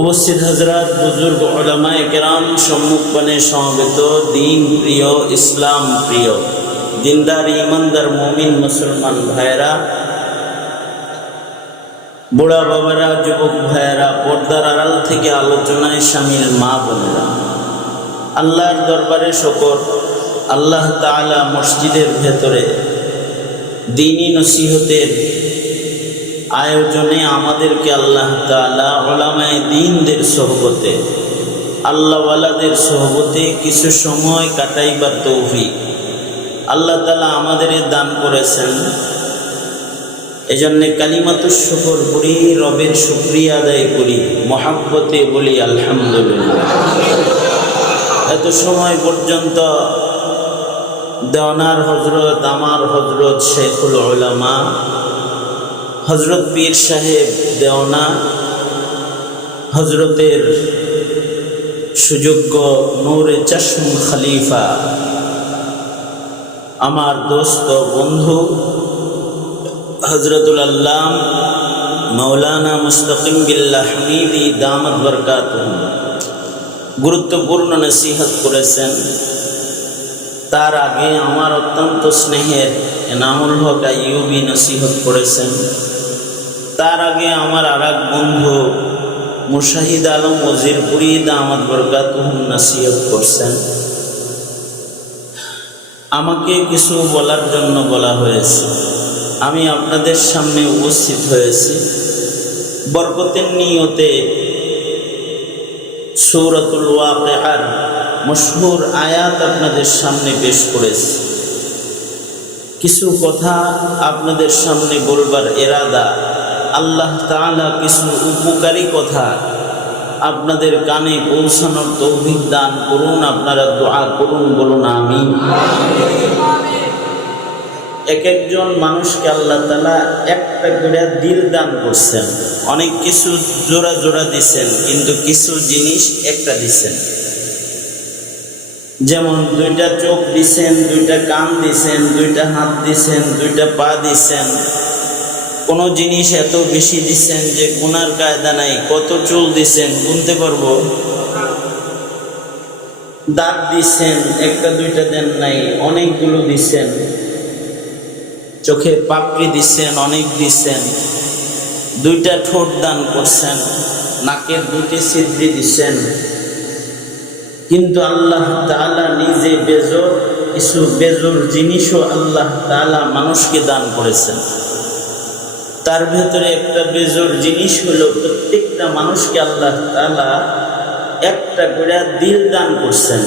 উপস্থিত হজরত বুজুর্গ ওলামায় কেরাম সম্মুখপানে সমবেত দিন প্রিয়, ইসলাম প্রিয়, দিনদার ইমানদার মমিন, মুসলমান ভাইরা বুড়া বাবারা, যুবক ভাইয়েরা, পর্দার আড়াল থেকে আলোচনায় সামিল মা বোনেরা, আল্লাহর দরবারে শকর, আল্লাহ তাআলা মসজিদের ভেতরে দিনী নসিহতের আয়োজনে আমাদেরকে আল্লাহ ওলামায় দিনদের সহবতে আল্লাহওয়ালাদের সহবতে কিছু সময় কাটাইবার তৌফিক আল্লাহ তালা আমাদের দান করেছেন। এজন্য কালিমাতুর শুকর করি রবের শুক্রিয়া আদায় করি, মহাব্বতে বলি আলহামদুলিল্লাহ। এত সময় পর্যন্ত দেওয়ানার হজরত, আমার হজরত শেখুল ওলামা হজরত পীর সাহেব দেওয়ানা হজরতের সুযোগ্য নূরে চশম খলিফা, আমার দোস্ত বন্ধু হজরতুল আল্লাম মৌলানা মুস্তকিম বিল্লাহ হামিদি দামত বরকাত গুরুত্বপূর্ণ নসিহত করেছেন। তার আগে আমার অত্যন্ত স্নেহের এনামুল হক আইয়ুবি নসিহত করেছেন। তার আগে আমার আর এক বন্ধু মুশাহিদ আলম ওজিরপুরি দামাত বরকাত নসিহত করছেন। আমাকে কিছু বলার জন্য বলা হয়েছে। আমি আপনাদের সামনে উপস্থিত হয়েছি। বরকতের নিয়তে সৌরতুল ওয়াকেহার মশহুর আয়াত আপনাদের সামনে পেশ করেছি। কিছু কথা আপনাদের সামনে বলবার এরাদা আল্লাহ তাআলা কিছু উপকারী কথা আপনাদের কানে পৌঁছানোর তৌফিক দান করুন, আপনারা দোয়া করুন, বলুন আমি এক একজন মানুষকে আল্লাহ তালা একটা করে দিল দান করছেন। অনেক কিছু জোড়া জোড়া দিছেন, কিন্তু কিছু জিনিস একটা দিছেন। যেমন দুইটা চোখ দিছেন, দুইটা কান দিছেন, দুইটা হাত দিছেন, দুইটা পা দিছেন কোন জিনিস এত বেশি দিচ্ছেন যে গুনার কায়দা নাই, কত চুল দিচ্ছেন, গুনতে পারব? দাঁত দিচ্ছেন, একটা দুইটা দেন নাই, অনেকগুলো দিচ্ছেন। চোখে পাপড়ি দিচ্ছেন, অনেক দিচ্ছেন। দুইটা ঠোঁট দান করছেন, নাকের দুটি সিদ্ধি দিচ্ছেন। কিন্তু আল্লাহ তাআলা নিজে বেজর, কিছু বেজর জিনিসও আল্লাহ তাআলা মানুষকে দান করেছেন। তার ভেতরে একটা বেজর জিনিস হলো প্রত্যেকটা মানুষকে আল্লাহ তাআলা একটা করে দিল দান করছেন।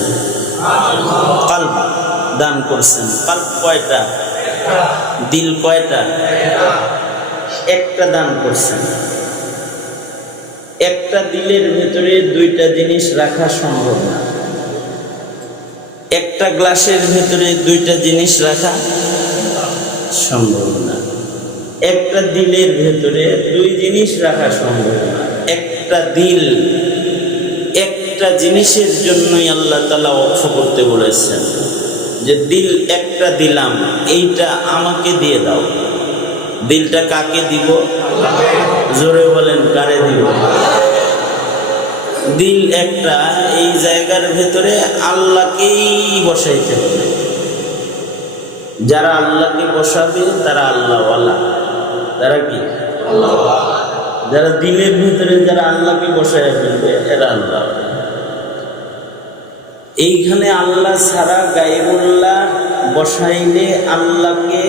কাল্প দান করছেন। কাল্প কয়টা? দিল কয়টা? একটা দান করছেন। একটা দিলের ভেতরে দুইটা জিনিস রাখা সম্ভব না। একটা গ্লাসের ভেতরে দুইটা জিনিস রাখা সম্ভব না। একটা দিলের ভেতরে দুই জিনিস রাখা সম্ভব। একটা দিল, একটা জিনিসের জন্যই আল্লাহ তালা অক্ষ করতে বলেছেন যে, দিল একটা দিলাম, এইটা আমাকে দিয়ে দাও। দিলটা কাকে দিব? জোরে বলেন, কারে দিব? দিল একটা, এই জায়গার ভেতরে আল্লাহকেই বসাইতে হবে। যারা আল্লাহকে বসাবে, তারা আল্লাহওয়ালা। তারা কি? যারা দিলের ভিতরে যারা আল্লাহকে বসায় ফেলবে, এরা আল্লাহ। এইখানে আল্লাহ ছাড়া গাইবুল্লাহ বসাইলে আল্লাহকে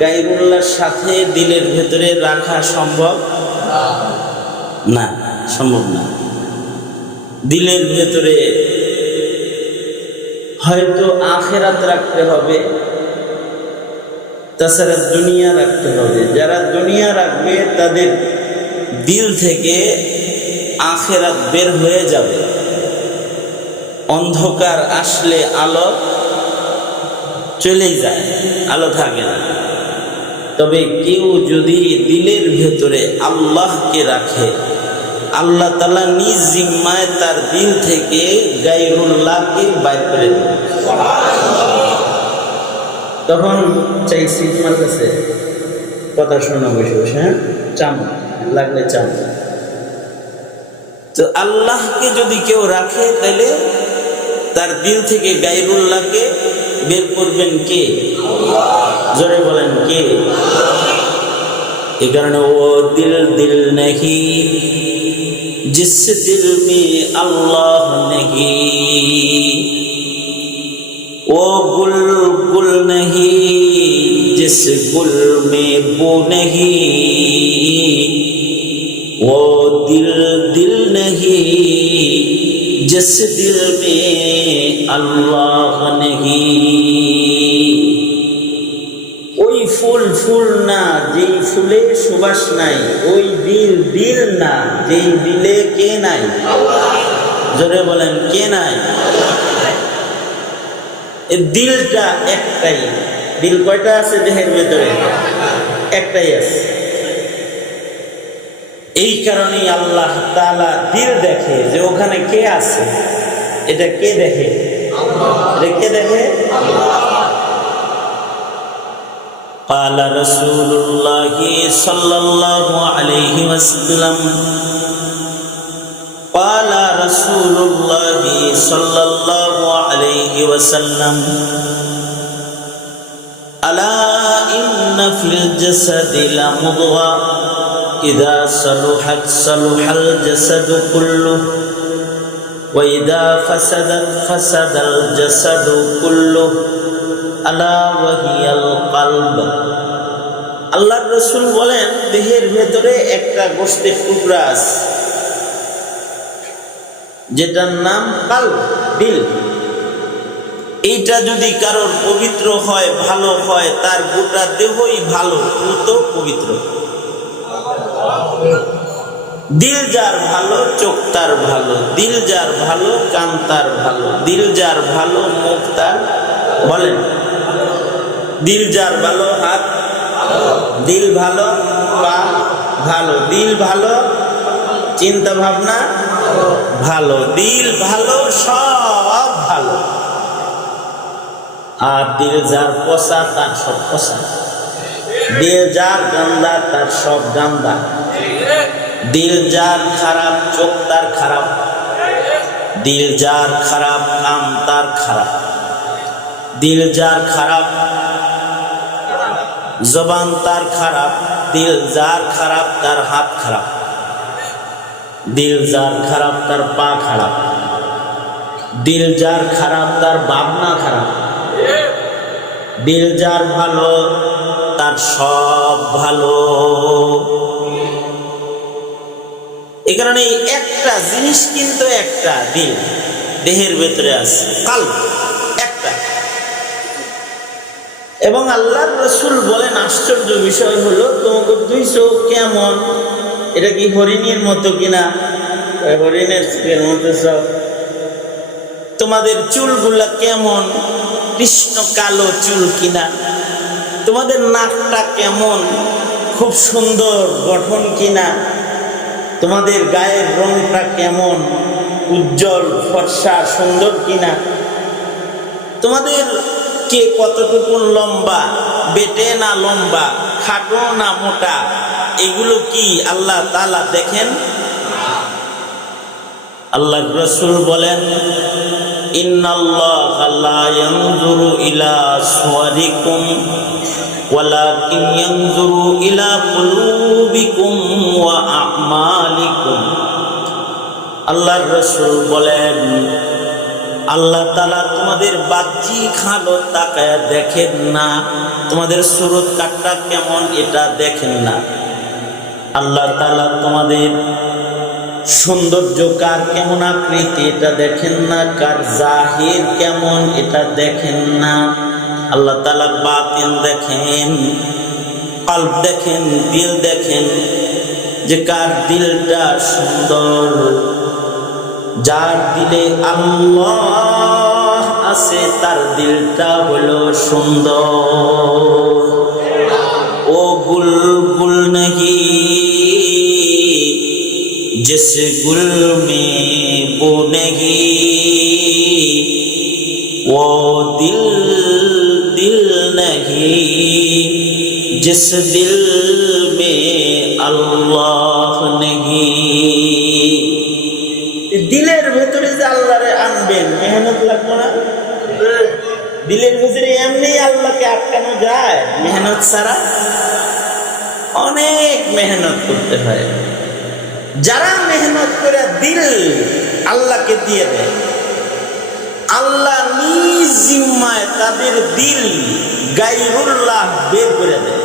গাইবুল্লাহর সাথে দিলের ভেতরে রাখা সম্ভব? না সম্ভব না। দিলের ভেতরে হয়তো আখেরাত রাখতে হবে। তাছাড়া দুনিয়া রাখতে হবে। যারা দুনিয়া রাখবে, তাদের দিল থেকে আখেরাত বের হয়ে যাবে। অন্ধকার আসলে আলো চলেই যায়, আলো থাকে না। তবে কেউ যদি দিলের ভেতরে আল্লাহকে রাখে, আল্লাহ তালা নিজ জিম্মায় তার দিল থেকে গাইরুল্লাহকে বাইর করে দেবে। তখন চাইছি তোমার কাছে কথা শোনা বসে বসে হ্যাঁ? চাম, লাগলে চাম। তো আল্লাহকে যদি কেউ রাখে তাহলে তার দিল থেকে গাইবুল্লাহকে বের করবেন কে? জোরে বলেন কে? এই কারণে ও দিল দিল নাকি? জিস দিল মে আল্লাহ নাকি? वो गुल गुल नहीं जिस गुल में वो नहीं वो दिल दिल नहीं जिस दिल में अल्लाह नहीं ওই ফুল ফুল না যেই ফুলে সুবাস নাই ওই দিল দিল না যেই দিলে কে নাই জোরে বলেন কে নাই এই দিলটা একটাই দিল কয়টা আছে দেহের ভেতরে একটাই আছে এই কারণেই আল্লাহ তাআলা দিল দেখে যে ওখানে কে আছে এটা কে দেখে এটা কে দেখে قال رسول الله صلى الله عليه وسلم قال رسول الله صلى الله عليه وسلم ألا إن في الجسد لمضغة إذا صلحت صلح الجسد كله وإذا فسدت فسد الجسد كله আলা ওয়াহিয়াল কালব আল্লাহর রসুল বলেন দেহের ভেতরে একটা গোষ্ঠের টুকরা আছে যেটার নাম কাল দিল এইটা যদি কারোর পবিত্র হয়, ভালো হয়, তার গোটা দেহই ভালো দ্রুত পবিত্র। দিল যার ভালো, চোখ তার ভালো, দিল যার ভালো, কান তার ভালো, দিল যার ভালো, মুখ তার বলেন। দিল যার ভালো, হাত দিল ভালো, পা ভালো, দিল ভালো, চিন্তা ভাবনা ভালো, দিল ভালো, সব ভালো। আর দিল যার পচা, তার সব পচা। দিল যার গান্দা, তার সব গান্দা। দিল যার খারাপ চোখ, তার খারাপ। দিল যার খারাপ কাম তার খারাপ। দিল যার খারাপ জবান, তার খারাপ। দিল যার খারাপ, তার হাত খারাপ। দিল যার খারাপ, তার পা খারাপ। দিল যার খারাপ, তার ভাবনা খারাপ। দিল যার ভালো, তার সব ভালো। এ কারণে একটা জিনিস কিন্তু একটা দিল দেহের ভেতরে আছে কাল একটা। এবং আল্লাহ রসুল বলেন, আশ্চর্য বিষয় হলো তোমাকে দুই চোখ কেমন? এটা কি হরিণীর মতো কিনা? হরিণের চোখের মতো সব। তোমাদের চুলগুলা কেমন? কৃষ্ণ কালো চুল কিনা? তোমাদের নাকটা কেমন? খুব সুন্দর গঠন কিনা? তোমাদের গায়ের রংটা কেমন? উজ্জ্বল, ফর্সা, সুন্দর কিনা? তোমাদের কে কতটুকু লম্বা? বেটে না লম্বা? খাটো না মোটা? এগুলো কি আল্লাহ তালা দেখেন? আল্লাহ রসুল বলেন আল্লাহর রসুল বলেন আল্লাহ তালা তোমাদের বাহ্যিক হালত তাকায় দেখেন না। তোমাদের সুরত কাটটা কেমন এটা দেখেন না। আল্লাহ তালা তোমাদের সৌন্দর্য কার কেমন আকৃতি এটা দেখেন না। কার জাহির কেমন এটা দেখেন না। আল্লাহ তালা বাতিন দেখেন পাল্প দেখেন, দিল দেখেন যে কার দিলটা সুন্দর। যার দিলে আল্লাহ আছে, তার দিলটা হলো সুন্দর। ও গুল গুল নাকি জিস গুল মে বো নেহি। ও দিল দিল নাকি জিস দিল মে আল্লাহ নেহি। দিলের ভেতরে যে আল্লাহরে আনবেন, মেহনত লাগবে না? দিলের ভিতরে এমনি আল্লাহকে আটকানো যায়, মেহনত ছাড়া অনেক মেহনত করতে হয়। যারা মেহনত করে দিল, আল্লাহকে দিয়ে দেয়। আল্লাহ নিজ জিম্মায় তাদের দিল গাইরুল্লাহ বের করে দেয়।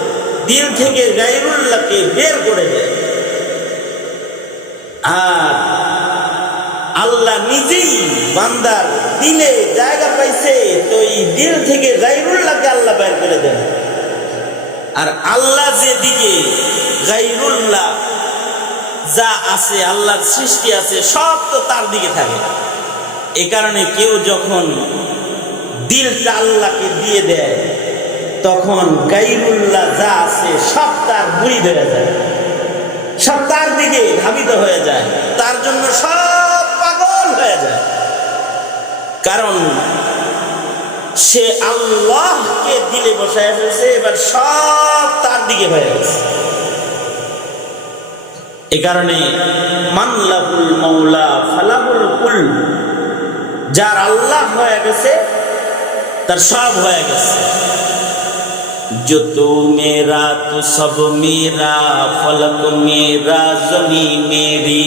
দিল থেকে গাইরুল্লাহকে বের করে দেয়। আর আল্লাহ নিজেই বান্দার দিলে জায়গা পাইছে, তো এই দিল থেকে গাইরুল্লাহকে আল্লাহ বের করে দেন। আর আল্লাহ যেদিকে গাইরুল্লাহ যা আছে, আল্লাহর সৃষ্টি আছে, সব তো তার দিকে থাকে। এ কারণে কেউ যখন দিলটা আল্লাহকে দিয়ে দেয়, তখন গাইরুল্লাহ যা আছে, সব তার বুড়ি ধরে যায়। সব তার দিকে ধাবিত হয়ে যায়। তার জন্য সব পাগল হয়ে যায় কারণ সে আল্লাহকে দিলে বসায় ফেলছে এবার সব তার দিকে হয়ে গেছে এ কারণে মানলাহুল মৌলা ফালাহুল কুল যার আল্লাহ হয়ে গেছে তার সব হয়ে গেছে जो तू मेरा तू सब मेरा फलक मेरा जमी मेरी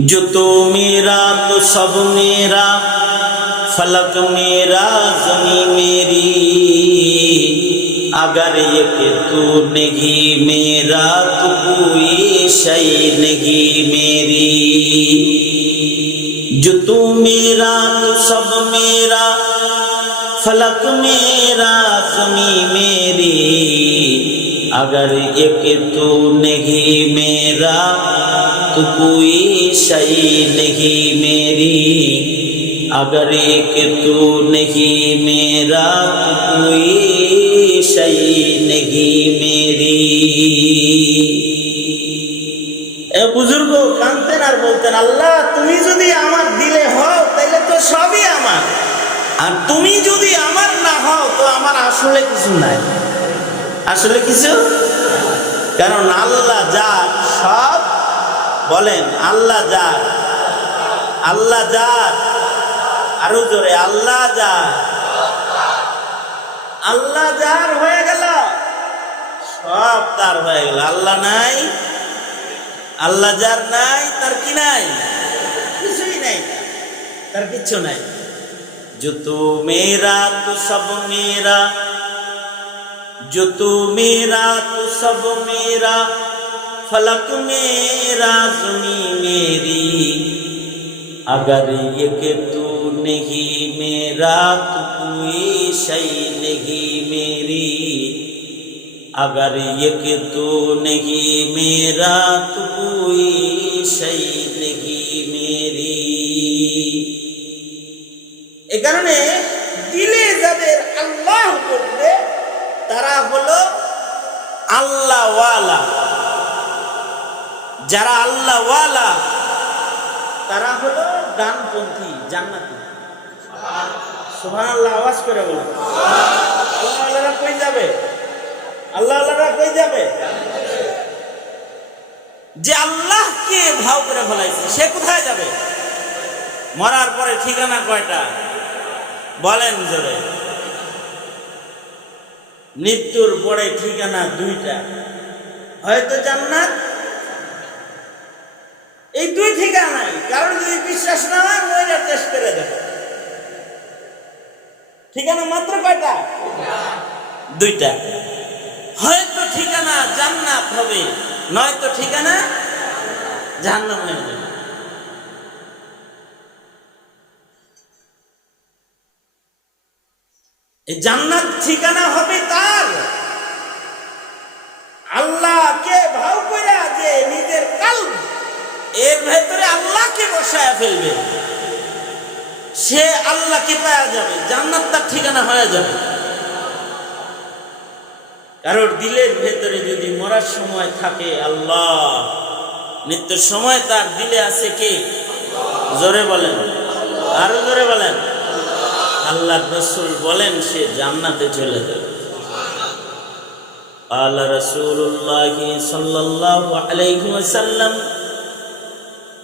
जो तू मेरा तो सब मेरा फलक मेरा जमी मेरी अगर ये कि तू नहीं मेरा तो कोई शय नहीं मेरी जो तू मेरा तो सब मेरा फलक मेरा जमी मेरी अगर एक तू नहीं मेरा तो कोई शई नहीं मेरी अगर एक तू नहीं मेरा तो कोई शई नहीं मेरी এ বুজুর্গ কানতেন আর বলতেন আল্লাহ তুমি যদি আমার দিলে হও তাহলে তো সবই আমার আর তুমি যদি আমার না হও তো আমার আসলে কিছু নাই আসলে কিছু কারণ আল্লাহ যা সব বলেন আল্লাহ যা আল্লাহ যা আরো জোরে আল্লাহ যা আল্লাহ যার হয়ে গেল সব তার হয়ে গেল আল্লাহ নাই আল্লাহ যার নাই তার কি নাই কিছুই নাই তার কিচ্ছু নাই जो तू मेरा तो सब मेरा जो तू मेरा तो सब मेरा फलक मेरा जमी मेरी अगर ये कि तू नहीं मेरा तो कोई शय नहीं मेरी अगर ये कि तू नहीं मेरा तो कोई शय नहीं मेरी এ কারণে দিলে যাদের আল্লাহ করবে তারা হলো আল্লাহওয়ালা যারা আল্লাহওয়ালা তারা হলো ডানপন্থী, জান্নাতি। আল্লাহ আওয়াজ করে আল্লাহ আল্লাহরা যাবে? আল্লাহ আল্লাহরা যাবে? যে ভাও করে সে কোথায় যাবে? মরার পরে ঠিকানা কয়টা? বলেন জোরে। মৃত্যুর পরে ঠিকানা দুইটা। হয়তো জান্নাত এই দুই ঠিকানাই। কারণ যদি বিশ্বাস না হয় মহিলা টেস্ট করে দেখো ঠিকানা মাত্র কয়টা? দুইটা। হয়তো ঠিকানা জান্নাত হবে, নয়তো ঠিকানা জাহান্নাম হবে জান্নাত ঠিকানা হবে তার। আল্লাহকে ভাও করে যে নিজের কাল এর ভেতরে আল্লাহকে বসায় ফেলবে। সে আল্লাহকে পাওয়া যাবে জান্নাত তার ঠিকানা হয়ে যাবে। কারোর দিলের ভেতরে যদি মরার সময় থাকে আল্লাহ, মৃত্যুর সময় তার দিলে আছে কে? জোরে বলেন। আরও জোরে বলেন। আল্লাহ রসুল বলেন সে জান্নাতে চলে যাবে। আল্লাহ রসুল্লাহ সাল্লাহ আলাইকুম সাল্লাম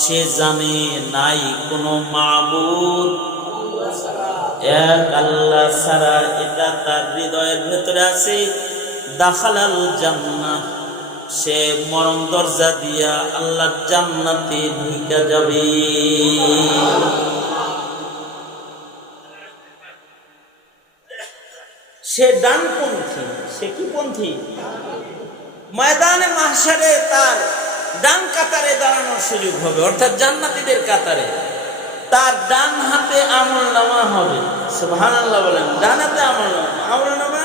সে জানে নাই কোনো মাবুদ। এক আল্লাহ ছাড়া এটা তার হৃদয়ের ভেতরে আছে। দাখালাল জান্নাহ। সে মরম দরজা দিয়া আল্লাহ জান্নাতে ঢুকে যাবে। সে ডানপন্থী, সে কি পন্থী? ময়দানে মাহসারে তার ডান কাতারে দাঁড়ানোর সুযোগ হবে, অর্থাৎ জান্নাতিদের কাতারে। তার ডান হাতে আমল নামা হবে। আল্লাহ বলেন, ডান হাতে আমল নামা। আমল নামা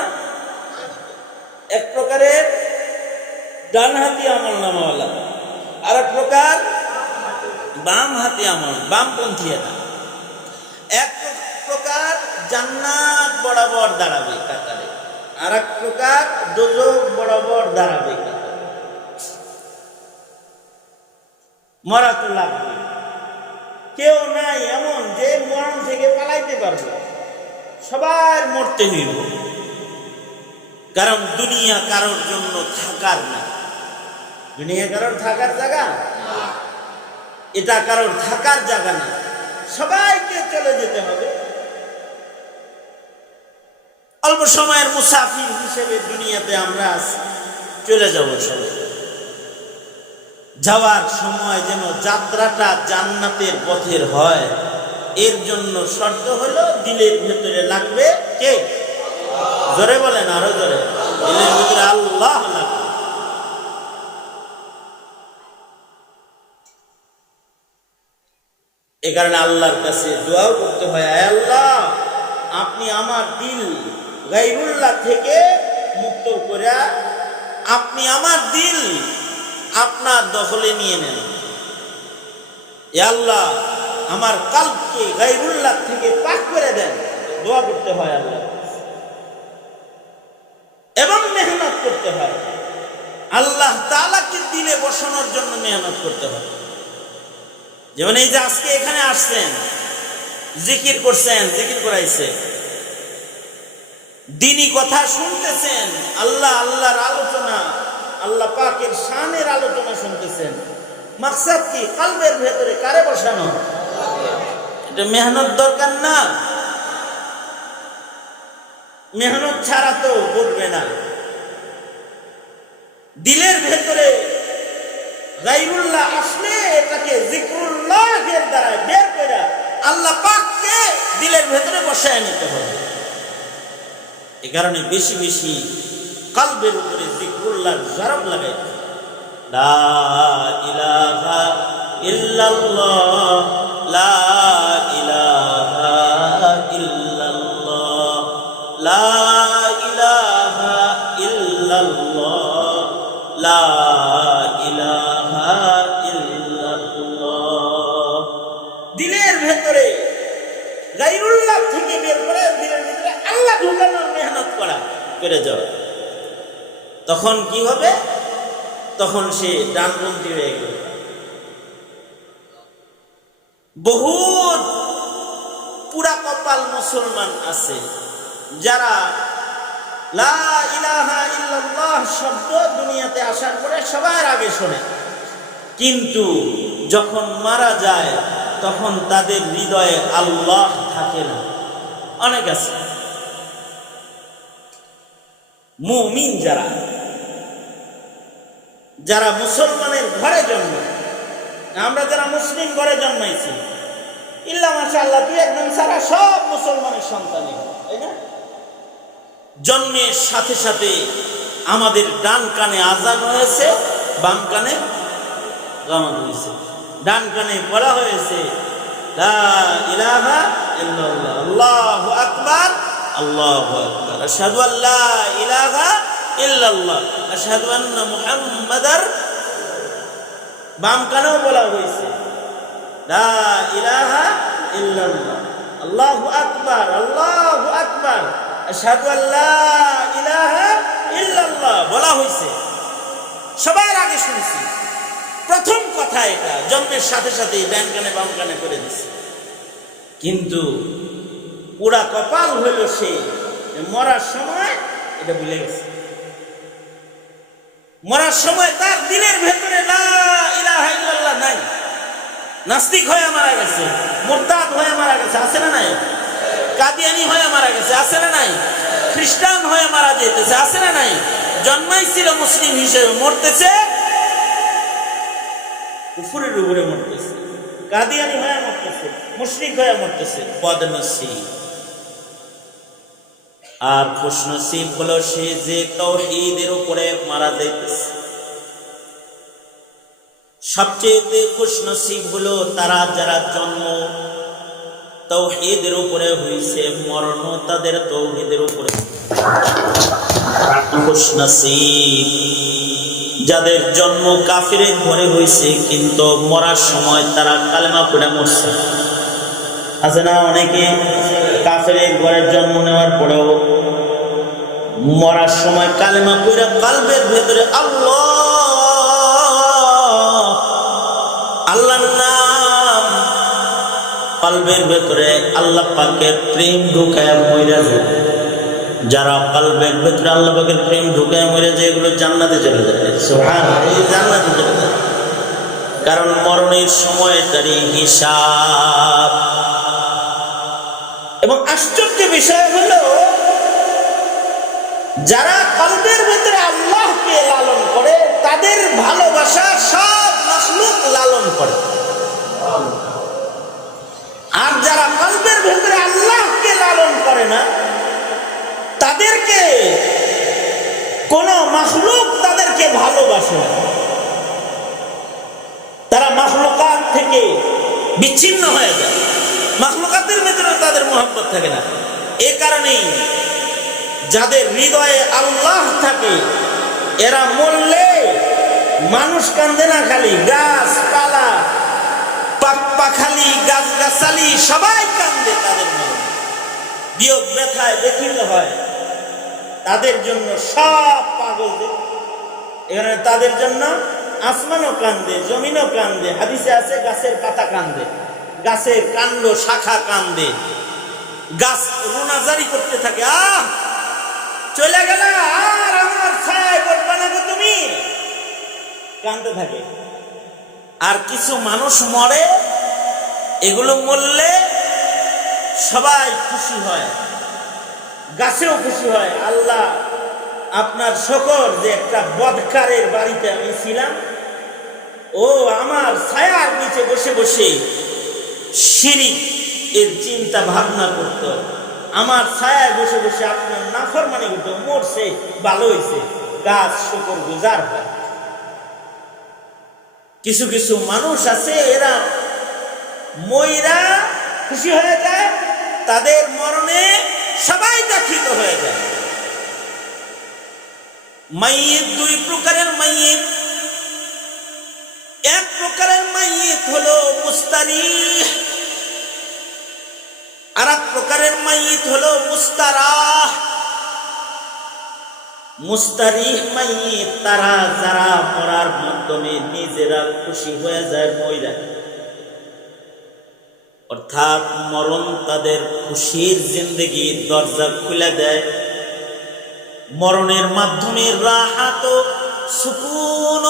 এক প্রকারের ডান হাতি আমল নামাওয়ালা। আর এক প্রকার বাম হাতি আমল, বামপন্থী এটা। এক প্রকার জান্নাত বরাবর দাঁড়াবে কাতারে। আর এক প্রকার দোজক বরাবর দাঁড়াবে মরা তো লাগবে কেউ নাই এমন যে মরণ থেকে পালাইতে পারবে। সবার মরতে হইব। কারণ দুনিয়া কারোর জন্য থাকার না। দুনিয়া কারোর থাকার জায়গা? এটা কারোর থাকার জায়গা না। সবাইকে চলে যেতে হবে। অল্প সময়ের মুসাফির হিসেবে দুনিয়াতে আমরা চলে যাব সবাই। যাওয়ার সময় যেন যাত্রাটা জান্নাতের পথের হয়। এর জন্য শর্ত হলো, দিলের ভেতরে লাগবে কে? জোরে বলেন, আরও জোরে। দিলের ভিতরে আল্লাহ লাগবে। এ কারণে আল্লাহর কাছে দোয়াও করতে হয়, আয় আল্লাহ, আপনি আমার দিল গাইবুল্লাহ থেকে মুক্ত করে আপনি আমার দিল আপনার দখলে নিয়ে নেন। আল্লাহ, আমার কালকে গাইবুল্লাহ থেকে পাক করে দেন। দোয়া করতে হয় আল্লাহ। এবং মেহনত করতে হয়। আল্লাহ তালাকে দিলে বসানোর জন্য মেহনত করতে হয়। যেমন এই যে আজকে এখানে আসছেন, জিকির করছেন, জিকির করাইছে। দিনই কথা শুনতেছেন, আল্লাহ আল্লাহর আলোচনা আল্লাহ পাকের শানের আলোচনা শুনতেছেন। মাকসাদ কি? কালবের ভেতরে কারে বসানো? এটা মেহনত দরকার না। মেহনত ছাড়া তো ঘটবে না। দিলের ভেতরে আসলে এটাকে জিক্রুল্লাহের দ্বারা বের করে আল্লাহ পাককে দিলের ভেতরে বসায় নিতে হবে। এ কারণে বেশি বেশি কালবের উপরে আল্লাহর জরব লাগাই লা ইলাহা লা লা লা দিলের ভেতরে থেকে বের করে দিলের ভিতরে আল্লাহ ঢুকানোর মেহনত করা। করে যাওয়া তখন কি হবে? তখন সে ডানপন্থী হয়ে গেল। বহুত পুরা কপাল মুসলমান আছে যারা শব্দ দুনিয়াতে আসার পরে সবার আগে শোনে। কিন্তু যখন মারা যায়, তখন তাদের হৃদয়ে আল্লাহ থাকে না। অনেক আছে। মুমিন যারা যারা মুসলমানের ঘরে জন্ম, আমরা যারা মুসলিম ঘরে জন্মাইছি, ইল্লা মাসা আল্লাহ দুই একজন সারা সব মুসলমানের সন্তানই তাই না? জন্মের সাথে সাথে আমাদের ডান কানে আজান হয়েছে, বাম কানে গামাত হয়েছে। ডান কানে বলা হয়েছে আল্লাহ আল্লাহু আকবার আল্লাহু আকবার। আশহাদু আল্লা ইলাহা ইল্লাল্লাহ। বাম কানেও বলা হয়েছে, লা আকবার ইলাহা ইল্লাল্লাহ বলা হয়েছে। সবার আগে শুনছি। প্রথম কথা এটা, জন্মের সাথে সাথে ডান কানে বাম কানে করে দিছে। কিন্তু পুরা কপাল হইল সে মরার সময় এটা ভুলে গেছে। মরার সময় তার দিনের ভেতরে নাই। নাস্তিক হয়ে মারা গেছে, মোরতাদ হয়ে মারা গেছে, আছে না নাই? কাদিয়ানি হয়ে মারা গেছে, আছে না নাই? খ্রিস্টান হয়ে মারা যেতেছে, আছে না নাই? জন্মাইছিল মুসলিম হিসেবে, মরতেছে, কুফুরের উপরে মরতেছে, কাদিয়ানি হয়ে মরতেছে, মুশরিক হয়ে মরতেছে বদনসিব আর খুশনসিব হলো সে যে তৌহিদের উপরে মারা যাইতেছে। সবচেয়ে খুশনসিব হলো তারা যারা জন্ম তৌহিদের উপরে হইছে, মরণ তাদের তৌহিদের উপরে। খুশনসিব। যাদের জন্ম কাফিরে ঘরে হয়েছে কিন্তু মরার সময় তারা কালেমা পড়ে মরছে। আছে না অনেকে? কাফেরের ঘরের জন্ম নেওয়ার পরেও মরার সময় কালেমা পড়ে কালবের ভেতরে আল্লাহ, আল্লাহর নাম কালবের ভেতরে আল্লাহ পাকের প্রেম ঢুকায় মইরা যারা কালবের ভেতরে আল্লাহ পাকের প্রেম ঢুকায় মরে যায়, এগুলো জান্নাতে চলে যায়। জান্নাতে চলে যায়। কারণ মরণের সময় তারই হিসাব এবং আশ্চর্য বিষয় হলো যারা কলবের ভিতরে আল্লাহকে লালন করে তাদের ভালোবাসা সব মখলুক লালন করে আর যারা কলবের ভেতরে আল্লাহকে লালন করে না তাদেরকে কোন মখলুক তাদেরকে ভালোবাসে না তারা মখলুকাত থেকে বিচ্ছিন্ন হয়ে যায় মখলুকাতের ভেতরে তাদের মোহাম্মত থাকে না এ কারণেই যাদের হৃদয়ে আল্লাহ থাকে, এরা মরলে মানুষ কান্দে না খালি, গাছপালা পাখালি গাছ গাছালি সবাই কান্দে তাদের মনে। বিয়োগ ব্যথায় ব্যথিত হয়। তাদের জন্য সব পাগল এখানে তাদের জন্য আসমানও কান্দে, জমিনও কান্দে, হাদিসে আছে গাছের পাতা কান্দে, গাছের কাণ্ড, শাখা কান্দে। গাছ রোনাজারি করতে থাকে, আহ! চলে গেল আর আমার ছায় করবে না গো তুমি। কান্দতে থাকে। আর কিছু মানুষ মরে, এগুলো মরলে সবাই খুশি হয়, গাছেও খুশি হয়। আল্লাহ আপনার শকর যে একটা বদকারের বাড়িতে আমি ছিলাম, ও আমার ছায়ার নিচে বসে বসে সিঁড়ি এর চিন্তা ভাবনা করত। আমার ছায়ায় বসে বসে আপনার নাফর মানে করতো মরছে, ভালো হয়েছে গাছ শুকর গুজার কিছু কিছু মানুষ আছে, এরা ময়রা খুশি হয়ে যায়, তাদের মরণে সবাই দাখিত হয়ে যায়। মাইয়ের দুই প্রকারের মাইয়ের। এক প্রকারের মাইয়েত হলো মুস্তারি আর এক প্রকারের মাইয়েত হলো মুস্তারা মুস্তারিহ মাইয়িত তারা যারা মরার মাধ্যমে নিজেরা খুশি হয়ে যায় ময়রা অর্থাৎ মরণ তাদের খুশির জিন্দগির দরজা খুলে দেয়। মরণের মাধ্যমে রাহাত সুকুন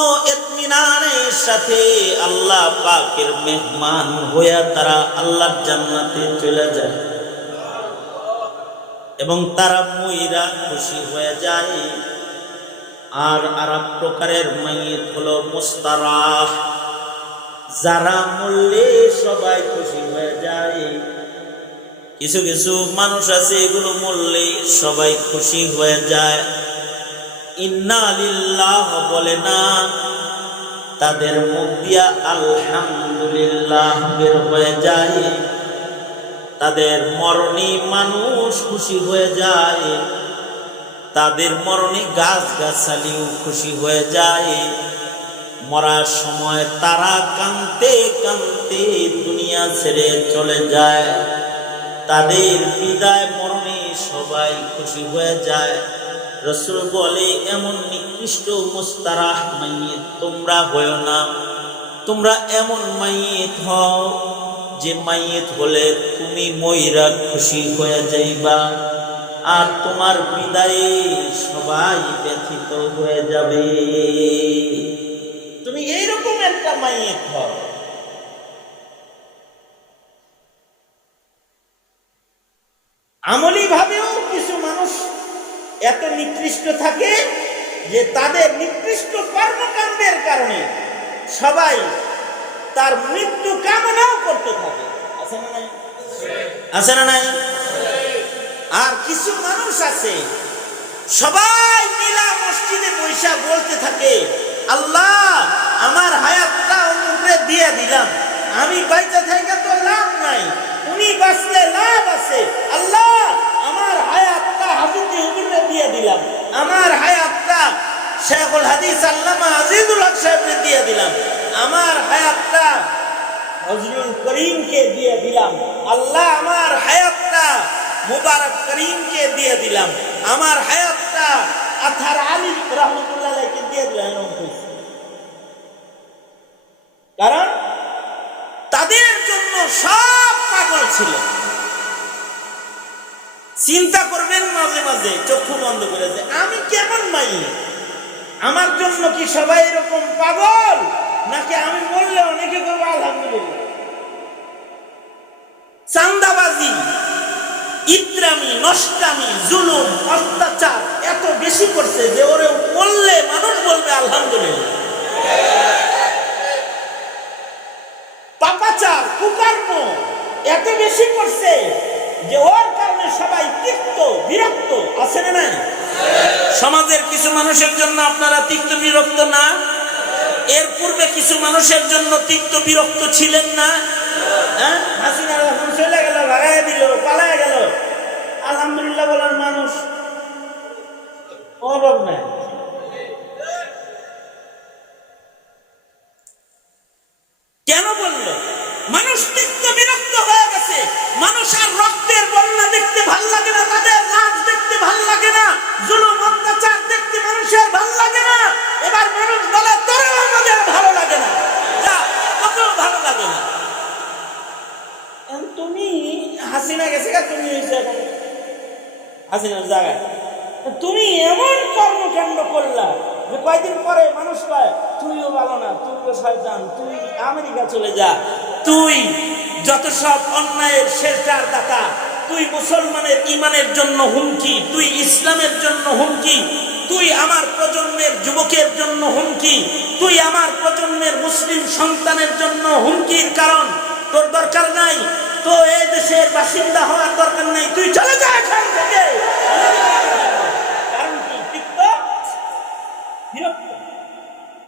ইতমিনানের সাথে আল্লাহ পাকের মেহমান হইয়া তারা আল্লাহর জান্নাতে চলে যায়। এবং তারা ময়রা খুশি হয়ে যায়। আর আর প্রকারের মাইয়িত হলো যারা মরলে সবাই খুশি হয়ে যায়। কিছু কিছু মানুষ আছে, এগুলো মরলে সবাই খুশি হয়ে যায়। ইন্না বলে না। তাদের মুখ দিয়া আলহামদুলিল্লাহ বের হয়ে যায়। তাদের মরণী মানুষ খুশি হয়ে যায়। তাদের মরণী গাছ গাছালিও খুশি হয়ে যায়। মরার সময় তারা কানতে কানতে দুনিয়া ছেড়ে চলে যায়। তাদের বিদায় মরণে সবাই খুশি হয়ে যায়। রসুল বলে, এমন নিকৃষ্ট মুস্তারাহ মাইয়িত তোমরা হয়েও না। তোমরা এমন মাইয়িত হও যে মাইয়িত হলে তুমি ময়রা খুশি হয়ে যাইবা আর তোমার বিদায়ে সবাই ব্যথিত হয়ে যাবে। তুমি এইরকম একটা মাইয়িত হও। আমলি ভাবেও কিছু মানুষ এত নিকৃষ্ট থাকে যে তাদের নিকৃষ্ট কর্মকাণ্ডের কারণে সবাই তার মৃত্যু কামনাও করতে থাকে। আছে না নাই? আছে না নাই? আর কিছু মানুষ আছে, সবাই মিলা মসজিদে বৈশা বলতে থাকে, আল্লাহ, আমার হায়াতটা অনুপ্রে দিয়ে দিলাম। আমি বাইচা থাকা তো লাভ নাই, উনি বাঁচলে লাভ আছে আল্লাহ আমার হায়াতটা হাজিতে হুজুরে দিয়ে দিলাম। আমার হায়াতটা শেখুল হাদিস আল্লামা আজিজুল হক সাহেবকে দিয়ে দিলাম। আমার হায়াতটা হজরুল করিমকে দিয়ে দিলাম। আল্লাহ আমার হায়াতটা মুবারক করিমকে দিয়ে দিলাম। আমার হায়াতটা আথার আলী রহমতুল্লাহকে দিয়ে দিলাম। কারণ তাদের জন্য সব পাগল ছিল। চিন্তা করবেন মাঝে মাঝে, চক্ষু বন্ধ করে যে আমি কেমন মাই আমার জন্য কি সবাই এরকম পাগল? নাকি আমি বললে অনেকে করব আলহামদুলিল্লাহ চান্দাবাজি, ইত্রামি, নষ্টামি, জুলুম, অত্যাচার এত বেশি করছে যে ওরে বললে মানুষ বলবে, আলহামদুলিল্লাহ পাপাচার, কুকর্ম এত বেশি করছে। যে ওর কারণে সবাই তিক্ত, বিরক্ত আছে না সমাজের কিছু মানুষের জন্য আপনারা তিক্ত বিরক্ত না? এর পূর্বে কিছু মানুষের জন্য তিক্ত বিরক্ত ছিলেন না? হ্যাঁ? কেন বলল? মানুষ তিক্ত বিরক্ত হয়ে গেছে, মানুষ আর শয়তান, তুই আমেরিকা চলে যা। তুই যত সব অন্যায়ের শেষদার দাতা তুই মুসলমানের ইমানের জন্য হুমকি, তুই ইসলামের জন্য হুমকি, তুই আমার প্রজন্মের যুবকের জন্য হুমকি, তুই আমার প্রজন্মের মুসলিম সন্তানের জন্য হুমকির কারণ তোর দরকার নাই। তো এই দেশের বাসিন্দা হওয়ার দরকার নাই। তুই চলে যা এখান থেকে।